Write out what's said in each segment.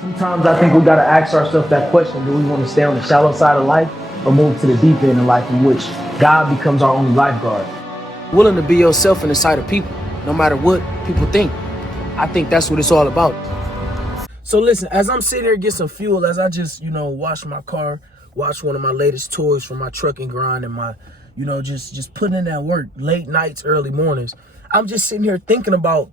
Sometimes I think we got to ask ourselves that question: do we want to stay on the shallow side of life or move to the deep end of life, in which God becomes our only lifeguard? Willing to be yourself in the sight of people, no matter what people think. I think that's what it's all about. So listen, as I'm sitting here getting some fuel, as I just, wash my car, watch one of my latest toys from my trucking grind and my, just putting in that work, late nights, early mornings, I'm just sitting here thinking about,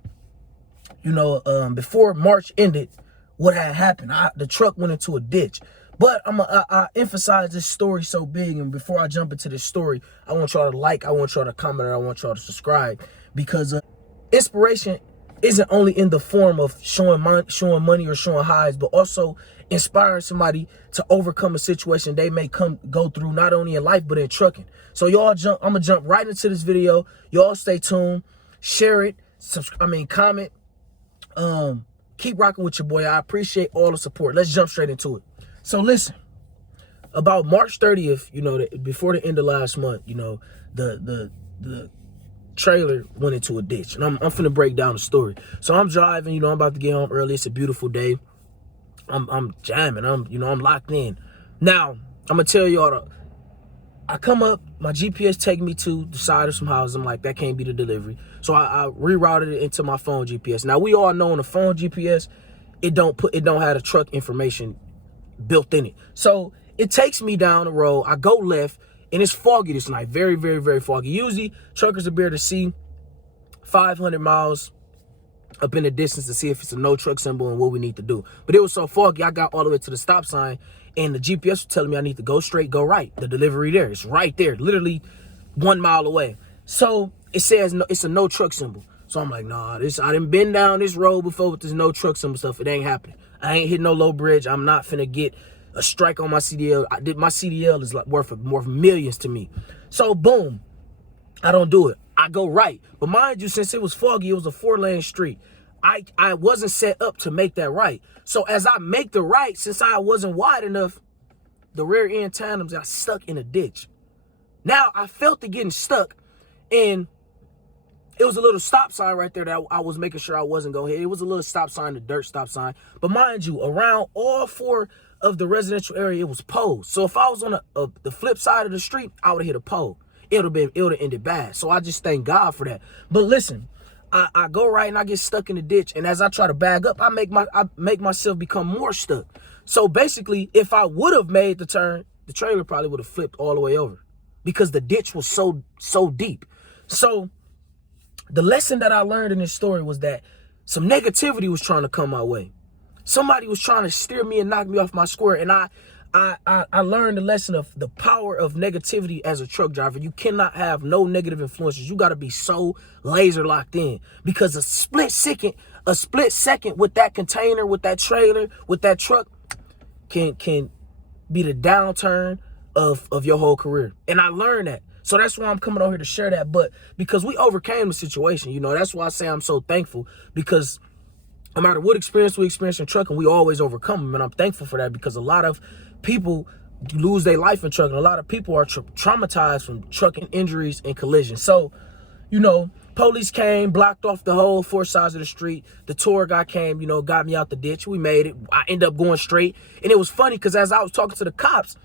before March ended, what had happened. The truck went into a ditch. But I emphasize this story so big, and before I jump into this story, I want y'all to like, I want y'all to comment, and I want y'all to subscribe, because inspiration isn't only in the form of showing money or showing highs, but also inspiring somebody to overcome a situation they may go through, not only in life but in trucking. So I'm gonna jump right into this video. Y'all stay tuned, share it, comment, keep rocking with your boy. I appreciate all the support. Let's jump straight into it. So listen, about March 30th, before the end of last month, the trailer went into a ditch, and I'm finna break down the story. So I'm driving, I'm about to get home early. It's a beautiful day. I'm jamming. I'm locked in. Now I'm gonna tell y'all. I come up, my GPS take me to the side of some houses. I'm like, that can't be the delivery. So I rerouted it into my phone GPS. Now we all know on the phone GPS, it don't have the truck information built in it. So it takes me down the road. I go left, and it's foggy this night. Very, very, very foggy. Usually truckers will be able to see 500 miles up in the distance to see if it's a no truck symbol and what we need to do. But it was so foggy, I got all the way to the stop sign, and the GPS was telling me I need to go straight, go right. The delivery there, it's right there, literally 1 mile away. So it says it's a no truck symbol. So I'm like, nah, I done been down this road before with this no truck symbol stuff. It ain't happening. I ain't hit no low bridge. I'm not finna get a strike on my CDL. My CDL is like worth millions to me. So boom, I don't do it. I go right. But mind you, since it was foggy, it was a 4-lane street. I wasn't set up to make that right. So as I make the right, since I wasn't wide enough, the rear end tandems got stuck in a ditch. Now I felt it getting stuck, and it was a little stop sign right there that I was making sure I wasn't going to hit. It was a little stop sign, a dirt stop sign. But mind you, around all 4 of the residential area, it was poles. So if I was on the flip side of the street, I would have hit a pole. It would have ended bad. So I just thank God for that. But listen, I go right and I get stuck in the ditch. And as I try to bag up, I make myself become more stuck. So basically, if I would have made the turn, the trailer probably would have flipped all the way over, because the ditch was so deep. So the lesson that I learned in this story was that some negativity was trying to come my way. Somebody was trying to steer me and knock me off my square. And I learned the lesson of the power of negativity as a truck driver. You cannot have no negative influences. You got to be so laser locked in, because a split second with that container, with that trailer, with that truck can be the downturn of your whole career. And I learned that. So that's why I'm coming over here to share that. But because we overcame the situation, that's why I say I'm so thankful, because no matter what experience we experience in trucking, we always overcome them. And I'm thankful for that, because a lot of people lose their life in trucking. A lot of people are traumatized from trucking injuries and collisions. So, police came, blocked off the whole 4 sides of the street. The tour guy came, got me out the ditch. We made it. I ended up going straight. And it was funny, because as I was talking to the cops,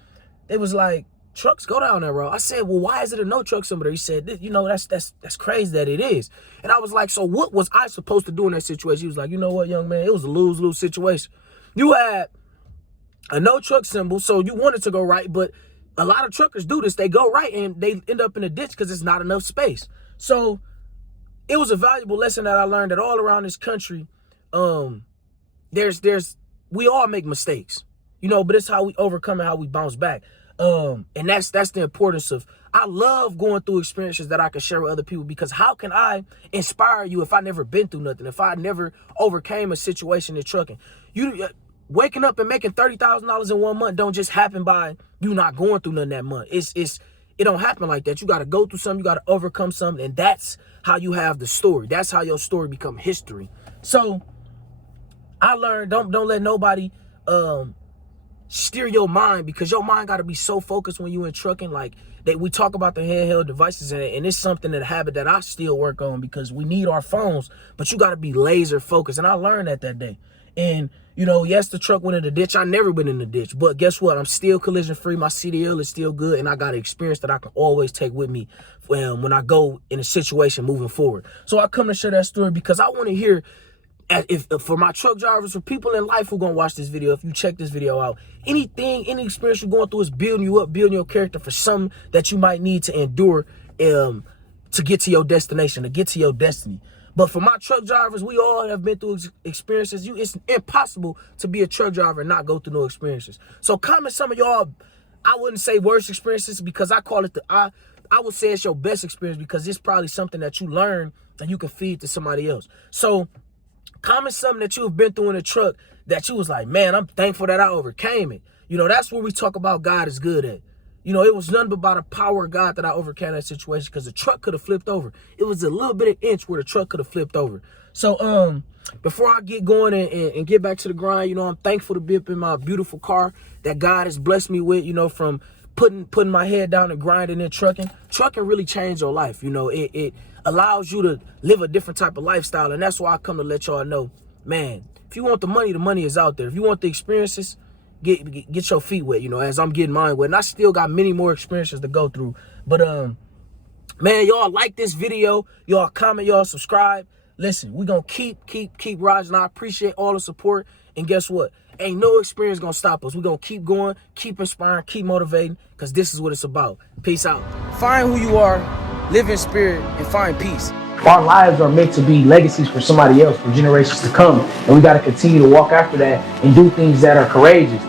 it was like, trucks go down that road. I said, well, why is it a no truck symbol there? He said, that's crazy that it is. And I was like, so what was I supposed to do in that situation? He was like, you know what, young man, it was a lose-lose situation. You had a no truck symbol, so you wanted to go right, but a lot of truckers do this. They go right and they end up in a ditch because there's not enough space. So it was a valuable lesson that I learned, that all around this country, we all make mistakes, but it's how we overcome and how we bounce back. And that's the importance of, I love going through experiences that I can share with other people, because how can I inspire you if I never been through nothing, if I never overcame a situation in trucking? Waking up and making $30,000 in 1 month don't just happen by you not going through nothing that month. It don't happen like that. You got to go through something, you got to overcome something, and that's how you have the story. That's how your story become history. So I learned, don't let nobody steer your mind, because your mind got to be so focused when you in trucking. Like we talk about the handheld devices, and it's something, that habit that I still work on, because we need our phones, but you got to be laser focused. And I learned that day. And you know, yes, the truck went in the ditch. I never been in the ditch, but guess what? I'm still collision free. My CDL is still good, and I got an experience that I can always take with me when I go in a situation moving forward. So I come to share that story because I want to hear, if for my truck drivers, for people in life who gonna watch this video, if you check this video out, any experience you're going through is building you up, building your character for something that you might need to endure to get to your destination, to get to your destiny. But for my truck drivers, we all have been through experiences. It's impossible to be a truck driver and not go through no experiences. So comment some of y'all, I wouldn't say worst experiences, because I call it I would say it's your best experience, because it's probably something that you learn and you can feed to somebody else. So comment something that you've been through in a truck that you was like, man, I'm thankful that I overcame it. You know, that's where we talk about God is good at. You know, it was nothing but by the power of God that I overcame that situation, because the truck could have flipped over. It was a little bit of inch where the truck could have flipped over. So before I get going and get back to the grind, you know, I'm thankful to be up in my beautiful car that God has blessed me with, you know, from putting my head down and grinding and trucking. Trucking really changed your life. You know, it allows you to live a different type of lifestyle. And that's why I come to let y'all know, man, if you want the money is out there. If you want the experiences, get your feet wet, you know, as I'm getting mine wet. And I still got many more experiences to go through. But man, y'all like this video, y'all comment, y'all subscribe. Listen, we gonna keep rising. I appreciate all the support. And guess what? Ain't no experience gonna stop us. We gonna keep going, keep inspiring, keep motivating, because this is what it's about. Peace out. Find who you are, live in spirit, and find peace. Our lives are meant to be legacies for somebody else, for generations to come. And we got to continue to walk after that and do things that are courageous.